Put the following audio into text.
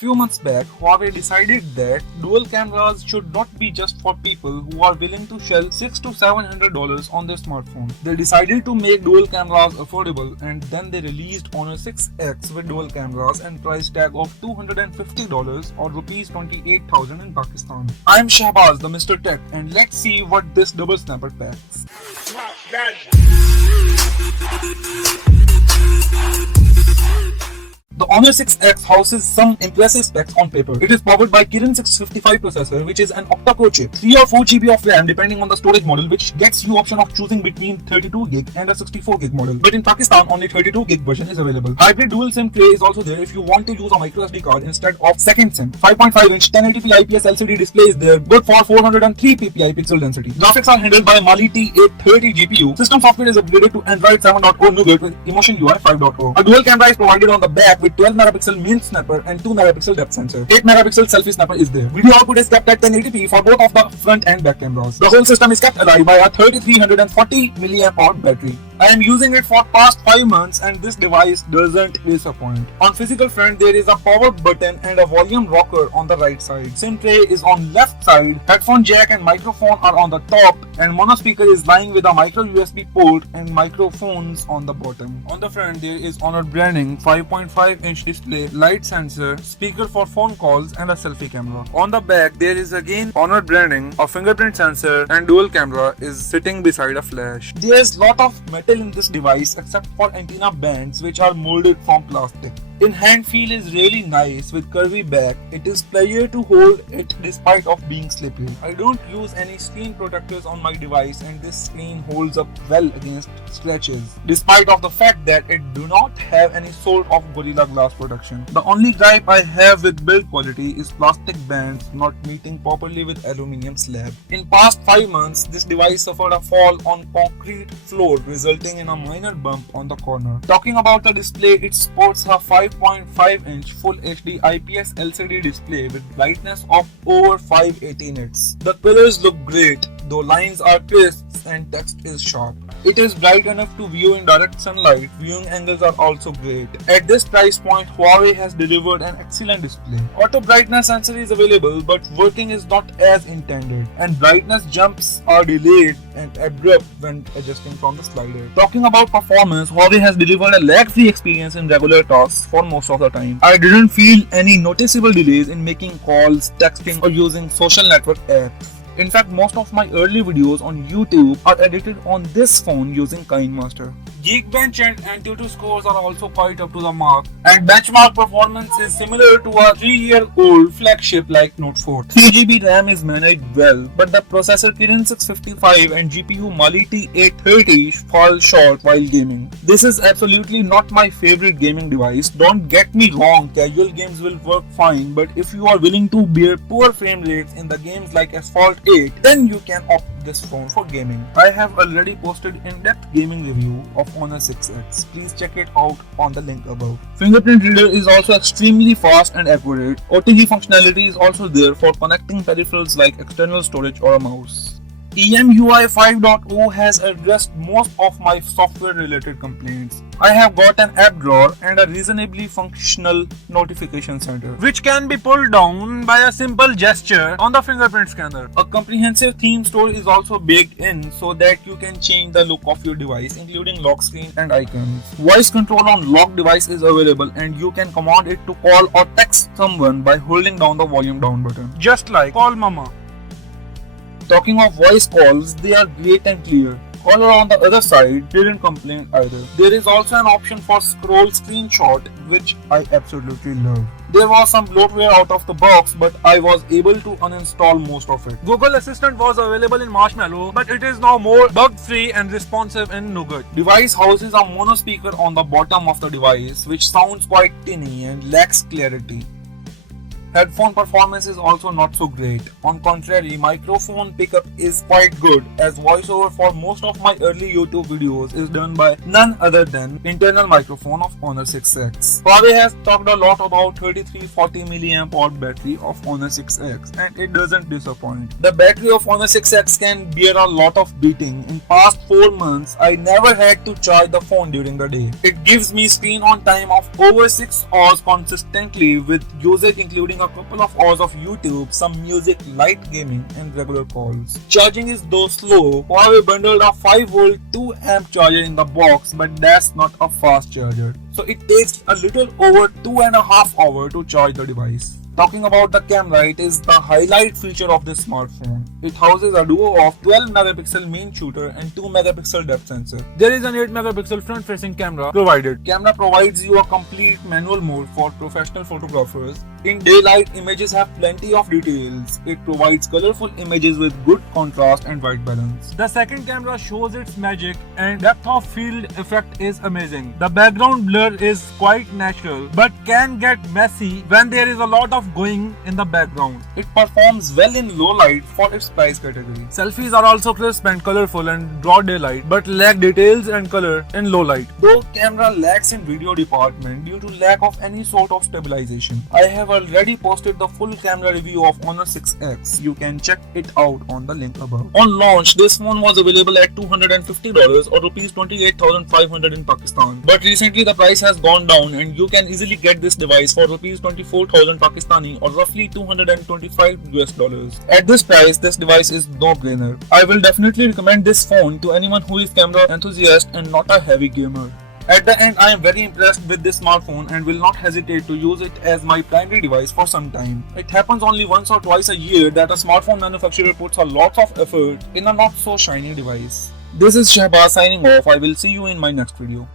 Few months back, Huawei decided that dual cameras should not be just for people who are willing to shell $600 to $700 on their smartphone. They decided to make dual cameras affordable, and then they released Honor 6X with dual cameras and price tag of $250 or rupees 28,000 in Pakistan. I'm Shahbaz, the Mr. Tech, and let's see what this double snapper packs. The Honor 6X houses some impressive specs on paper. It is powered by Kirin 655 processor, which is an octa-core chip, 3 or 4 GB of RAM depending on the storage model, which gets you option of choosing between 32 gig and a 64 gig model. But in Pakistan, only 32 gig version is available. Hybrid dual SIM tray is also there if you want to use a micro SD card instead of second SIM. 5.5 inch 1080p IPS LCD display is there, good for 403 ppi pixel density. Graphics are handled by Mali T830 GPU. System software is upgraded to Android 7.0 Nougat with Emotion UI 5.0. A dual camera is provided on the back with 12 megapixel main snapper and 2 megapixel depth sensor. 8 megapixel selfie snapper is there. Video output is kept at 1080p for both of the front and back cameras. The whole system is kept alive by a 3340 mAh battery. I am using it for past 5 months and this device doesn't disappoint. On physical front, there is a power button and a volume rocker on the right side. SIM tray is on left side, headphone jack and microphone are on the top, and mono speaker is lying with a micro USB port and microphones on the bottom. On the front, there is Honor branding, 5.5 inch display, light sensor, speaker for phone calls and a selfie camera. On the back, there is again Honor branding, a fingerprint sensor and dual camera is sitting beside a flash. There is lot of metal in this device except for antenna bands which are molded from plastic. In hand feel is really nice with curvy back. It is pleasure to hold it despite of being slippery. I don't use any screen protectors on my device and this screen holds up well against scratches despite of the fact that it do not have any sort of Gorilla Glass protection. The only gripe I have with build quality is plastic bands not meeting properly with aluminium slab. In past 5 months, this device suffered a fall on concrete floor resulting in a minor bump on the corner. Talking about the display, it sports a 5.5 inch Full HD IPS LCD display with brightness of over 580 nits. The colors look great, though lines are crisp and text is sharp. It is bright enough to view in direct sunlight. Viewing angles are also great. At this price point, Huawei has delivered an excellent display. Auto brightness sensor is available, but working is not as intended, and brightness jumps are delayed and abrupt when adjusting from the slider. Talking about performance, Huawei has delivered a lag-free experience in regular tasks for most of the time. I didn't feel any noticeable delays in making calls, texting, or using social network apps. In fact, most of my early videos on YouTube are edited on this phone using KineMaster. Geekbench and Antutu scores are also quite up to the mark, and benchmark performance is similar to a 3-year-old flagship like Note 4. 3GB RAM is managed well, but the processor Kirin 655 and GPU Mali T830 fall short while gaming. This is absolutely not my favorite gaming device. Don't get me wrong, casual games will work fine, but if you are willing to bear poor frame rates in the games like Asphalt 8, then you can opt this phone for gaming. I have already posted in-depth gaming review of Honor 6X. Please check it out on the link above. Fingerprint reader is also extremely fast and accurate. OTG functionality is also there for connecting peripherals like external storage or a mouse. EMUI 5.0 has addressed most of my software related complaints. I have got an app drawer and a reasonably functional notification center, which can be pulled down by a simple gesture on the fingerprint scanner. A comprehensive theme store is also baked in so that you can change the look of your device, including lock screen and icons. Voice control on lock device is available and you can command it to call or text someone by holding down the volume down button, just like Call Mama. Talking of voice calls, they are great and clear. Caller on the other side didn't complain either. There is also an option for scroll screenshot, which I absolutely love. There was some bloatware out of the box, but I was able to uninstall most of it. Google Assistant was available in Marshmallow, but it is now more bug-free and responsive in Nougat. Device houses a mono speaker on the bottom of the device, which sounds quite tinny and lacks clarity. Headphone performance is also not so great. On contrary, microphone pickup is quite good, as voiceover for most of my early YouTube videos is done by none other than internal microphone of Honor 6X. Huawei has talked a lot about 3340 mAh battery of Honor 6X, and it doesn't disappoint. The battery of Honor 6X can bear a lot of beating. In past 4 months, I never had to charge the phone during the day. It gives me screen on time of over 6 hours consistently, with usage including a couple of hours of YouTube, some music, light gaming and regular calls. Charging is though slow. Huawei bundled a 5V 2A charger in the box, but that's not a fast charger. So it takes a little over 2.5 hours to charge the device. Talking about the camera, it is the highlight feature of this smartphone. It houses a duo of 12 megapixel main shooter and 2 megapixel depth sensor. There is an 8 megapixel front facing camera provided. Camera provides you a complete manual mode for professional photographers. In daylight, images have plenty of details. It provides colorful images with good contrast and white balance. The second camera shows its magic, and depth of field effect is amazing. The background blur is quite natural but can get messy when there is a lot of going in the background. It performs well in low light for its price category. Selfies are also crisp and colorful in broad daylight but lack details and color in low light. Though camera lacks in video department due to lack of any sort of stabilization. I have already posted the full camera review of Honor 6X. You can check it out on the link above. On launch, this phone was available at $250 or Rs 28,500 in Pakistan. But recently the price has gone down and you can easily get this device for Rs 24,000 Pakistani or roughly $225 US. At this price, this device is no-brainer. I will definitely recommend this phone to anyone who is camera enthusiast and not a heavy gamer. At the end, I am very impressed with this smartphone and will not hesitate to use it as my primary device for some time. It happens only once or twice a year that a smartphone manufacturer puts a lot of effort in a not so shiny device. This is Shahbaz signing off. I will see you in my next video.